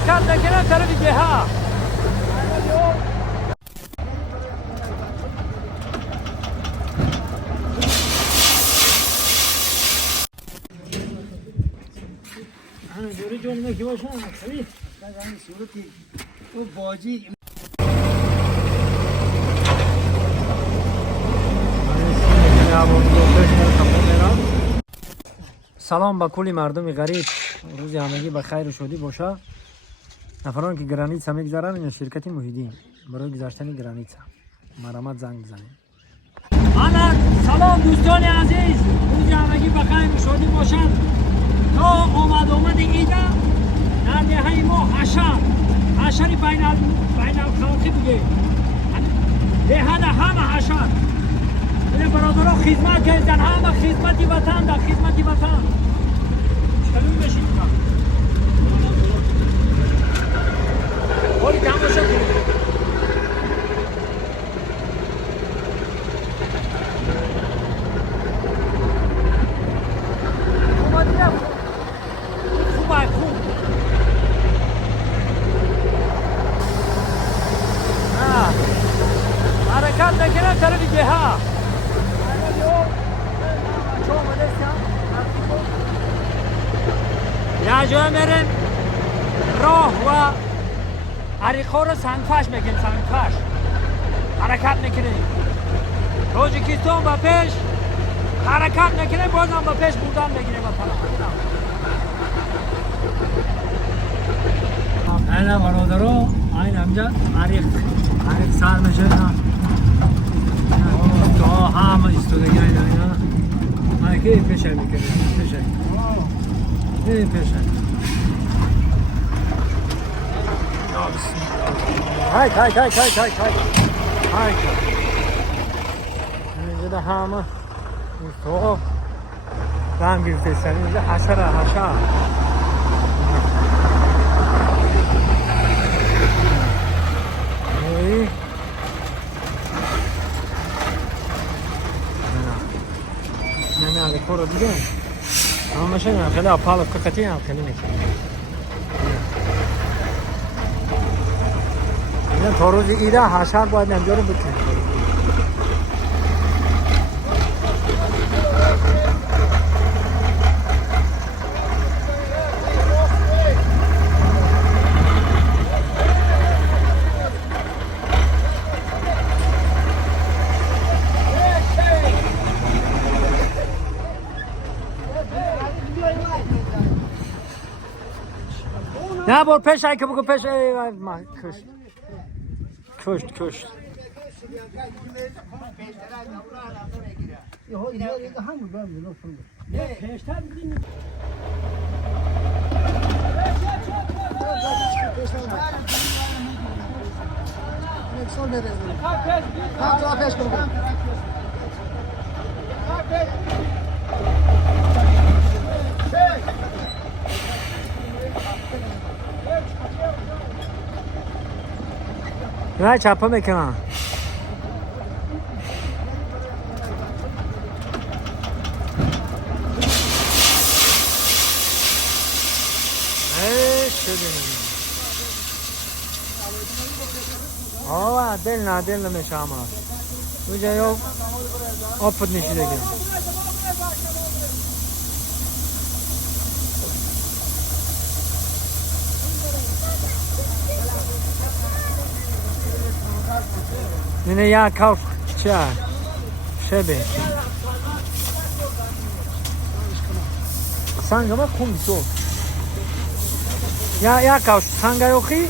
حرکت نکنه طرف جهه. جوری جمله کی باشه خیلی همین صورتی او باجی سلام به کلی مردم غریب، روز همگی به خیر و شادی باشه. نفران که گرانیتسا میگذارن این شرکت محیدین برای گذاشتن گرانیتسا مرامت زنگ بزنید. سلام دوستان عزیز، روز همگی به خیر و شادی باشن. تا آمد ایده در دهه ما حشر بین الخلقی بگه دهه همه حشر این برادرها خدمت کردن، همه خدمتی وطن در خدمتی وطن شلوی بشید باری تماشا کنید. حرکت نکنه طرف جهه. یه جای میرن راه و عریقا رو سنگفش میگن، سنگفش حرکت نکنه. روزیکیستان به پیش حرکت نکنه، بازم به پیش بودن میگیره و این برادرها این همجا عریق سر میشه تا همه ایستادگی اینا که پیشه میکنه پیشه این پیشه های اینجا ده همه تو رنگ گرفتن. اینجا حشر نه على الكرة دي جاي هم مش انا خليها بحالة كوكاتين خليني این تا روز ایده حشر باید نمیارم بکنیم. نه بار پیش که بگو پیش من کشت نه چپا میکنم. آه دل نمیشه اما اونجا یا آپت نشیده گیم. اینه یا کاف چه شبه سنگ ما خون تو یا کاف سنگ یوخی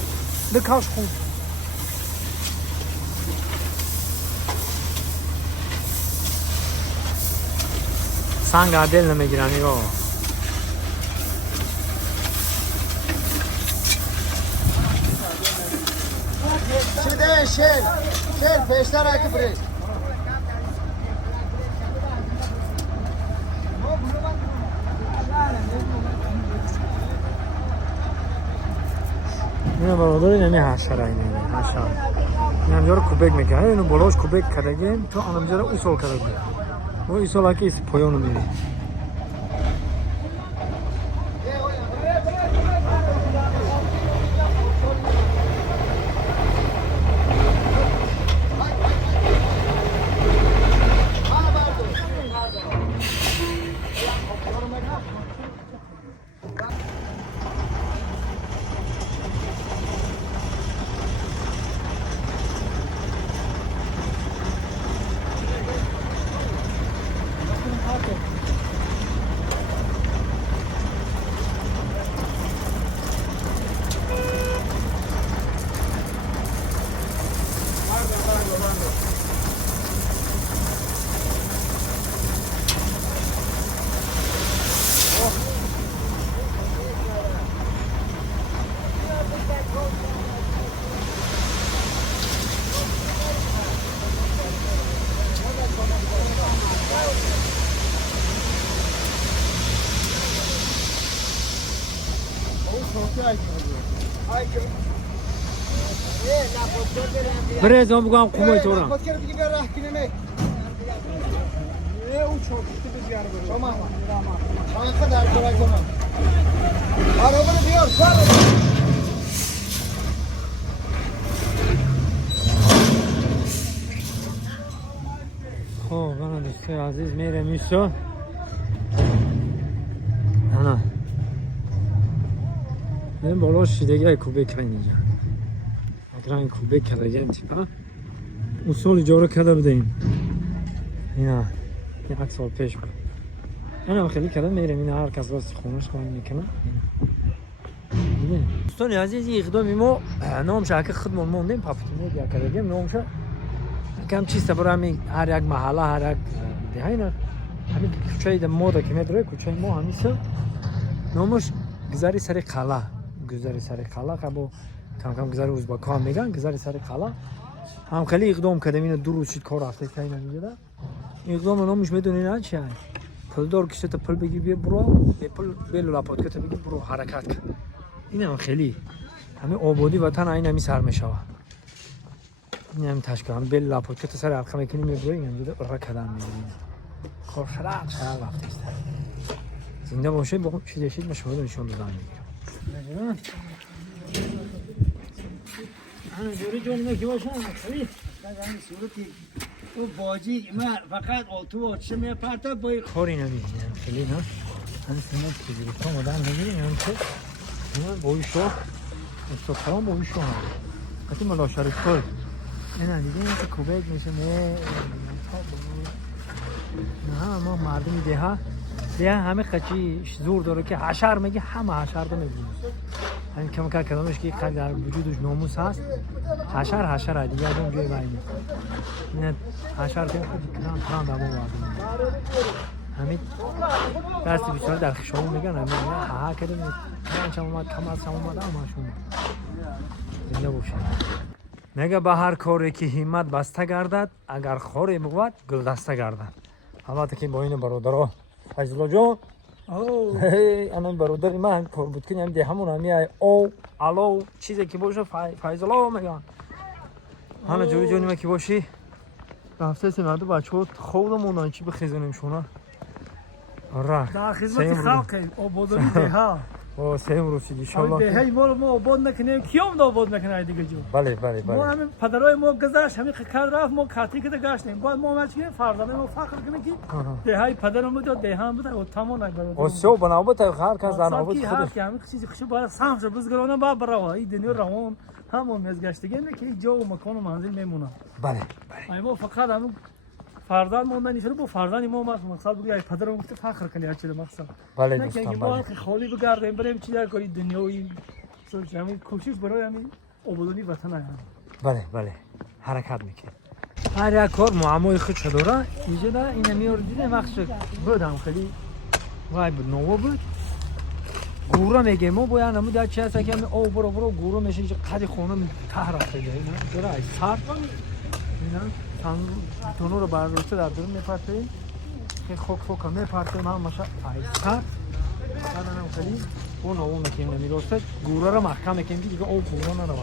به کاف خون سنگ دل نمیگیرن نگاه. شده شل پیشتر اکی برید اینه برادر اینه حشره اینه حشره این همجا رو کوبک میکنه. اینو بالاش کوبک کردگیم تو همجا رو اصول کردگیم و اصول اکی ایسی پایانو میره. صوتی ای که برز هم بگم قومای تو را خود کرد دیگه راه کنه نه او چوکشتی بزیار برو شما شما در کار کنم آروبر بیار سر خب من دوستای عزیز میرم ایسا انا من بالا شیدگی کوبک اینجا اگر این کوبک کرده تیپا اصول جارو کرده بدهیم اینا یک سال پیش بود اینا خیلی کرده میرم اینا هر کس راست خونش کار میکنه دوستان عزیز اقدامی ما نام شاکر خدمون موندیم پاپتونی بیا کردیم نامشه کم چیست برای همین هر یک محله هر یک دهاینا همین کوچه ما که میداره کوچه ما همیشه نامش گذاری سر قلعه گذاری سر قلعه که با کم کم گذاری ازبکان میگن گذاری سر قلعه هم خیلی اقدام کردیم اینو دو روز شد کار رفته تا اینا میگه اقدام نامش میدونی نه چیه پل دار کشته تا پل بگی بیا برو به پل بلو لاپات که بگی برو حرکت کن این هم خیلی همه آبادی وطن این همی سر میشوه این هم تشکر هم بل لاپات که سر حلقه میکنیم میبروی این هم دیده را کدام میگیریم کار شرق وقت است زنده باشه با چیز شید ما شما نشون دادن میگیرم انا جوری جون نکی باشه خیلی این صورتی او باجی من فقط آتو آتشه میپرته با کاری نمیگیرم خیلی نه همین سنت که دیگه تو مدام نمیگیریم هم که بویشو استخوان بویشو هم وقتی ملا شریف کل اینا دیگه این که کوبک میشه نه ما مردمی ده همه خچی زور داره که حشر میگه همه حشر رو میگیم همین کم کلامش که قد در وجودش ناموس هست حشر دیگه از اون جای باید این حشر که خود کلام دامو وارد همین دست بیچاره در خشام میگن همین ها کردیم من چم اومد کم از چم اومد اما شما زنده باشه میگه به هر کاری که همت بسته گردد اگر خوری بود گل دسته گردد البته که با این برادرها فیض الله جان انا برادر من کار بود که هم ده همون همی او الو چیزی که باشه فیض الله میگن حالا جوی جونی که باشی رفته سمرده بچه‌ها خودمون چی بخیزونیم شونا آره در خدمت خلق آبادانی دهها او سیم روسی ان شاء الله دههای ما آباد نکنیم کیام آباد نکنه دیگه جو بله ما همین پدرای ما گذشت همین کار رفت ما کاتی که گشتیم بعد ما مچ فرزانه ما فخر کنیم که دههای پدرم بود دهها بود و تمام نگرد او سو بنابرای هر کس در نوبت خودش که همین چیزی خشو باید سمج بزرگانه با برای این دنیا روان همون مزگشتگی نه که جا و مکان و منزل میمونه بله ما فقط همون فرزند موندن نیست با فرزند ما مقصد بود که پدرم گفت فخر کنی اچه مقصد بله نه که ما خالی بگردیم بریم چی در کاری دنیایی سوچ همین کوشش برای همین آبادانی وطن هست بله حرکت میکنه هر یک کار معمای خودش داره اینجا ده این میور دیده مقصد بودم خیلی وای بود نو بود گورا میگه ما باید نمود در چه هست که او برو گورا میشه اینجا قدی خونه ته رفته ده اینا داره ای سر اینا تونو رو برداشته در درون میپرتیم که خوک میپرتیم هم مشه ای سر بعدم خیلی اون میکنیم نمیرسته گورا رو محکم میکنیم دیگه او گورا نروه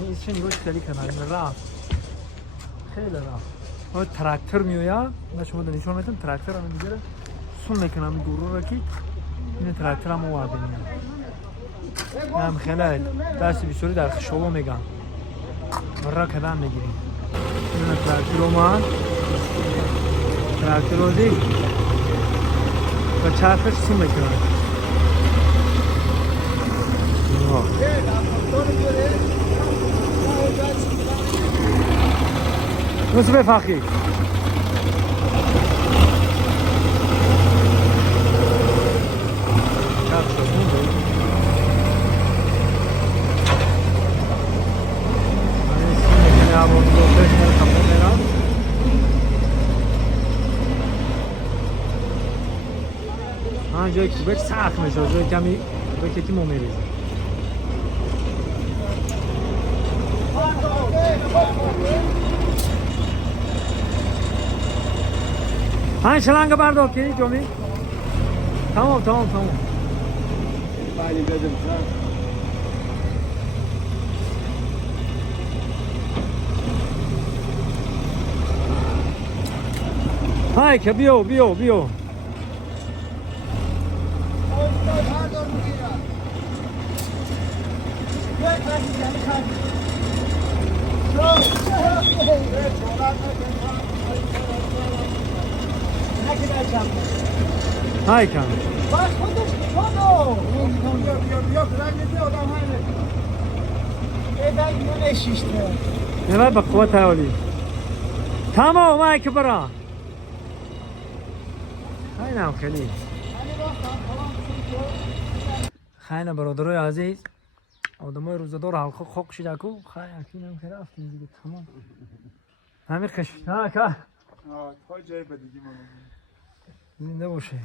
این ایشه نگاش خیلی کناریم رفت خیلی رفت تراکتور میویا من شما نشون میدم تراکتور هم میگیره سون میکنم گورا رو که این تراکتور هم وارد میاد هم خیلی دست بیشوری در خشابه میگم مرا کدام میگیریم این تراکتور ما تراکتور رو دی و چرخش سون میکنم نصف فقیر جایی که باید سخت میشه جایی کمی باید که ما میریزیم ها شلنگ بردار که جامی تمام بله بدم های که بیو بیو بیو بردار میگیرم. های کن نباید به قوت اولی تمام های که برا های نام خیلی خیلی برادرای عزیز آدمای روزدار حلقه خوک شده کو خیلی اکنی هم که رفتیم دیگه تمام همین خشم ها که آه، تا جای بدیگی ما زنده باشه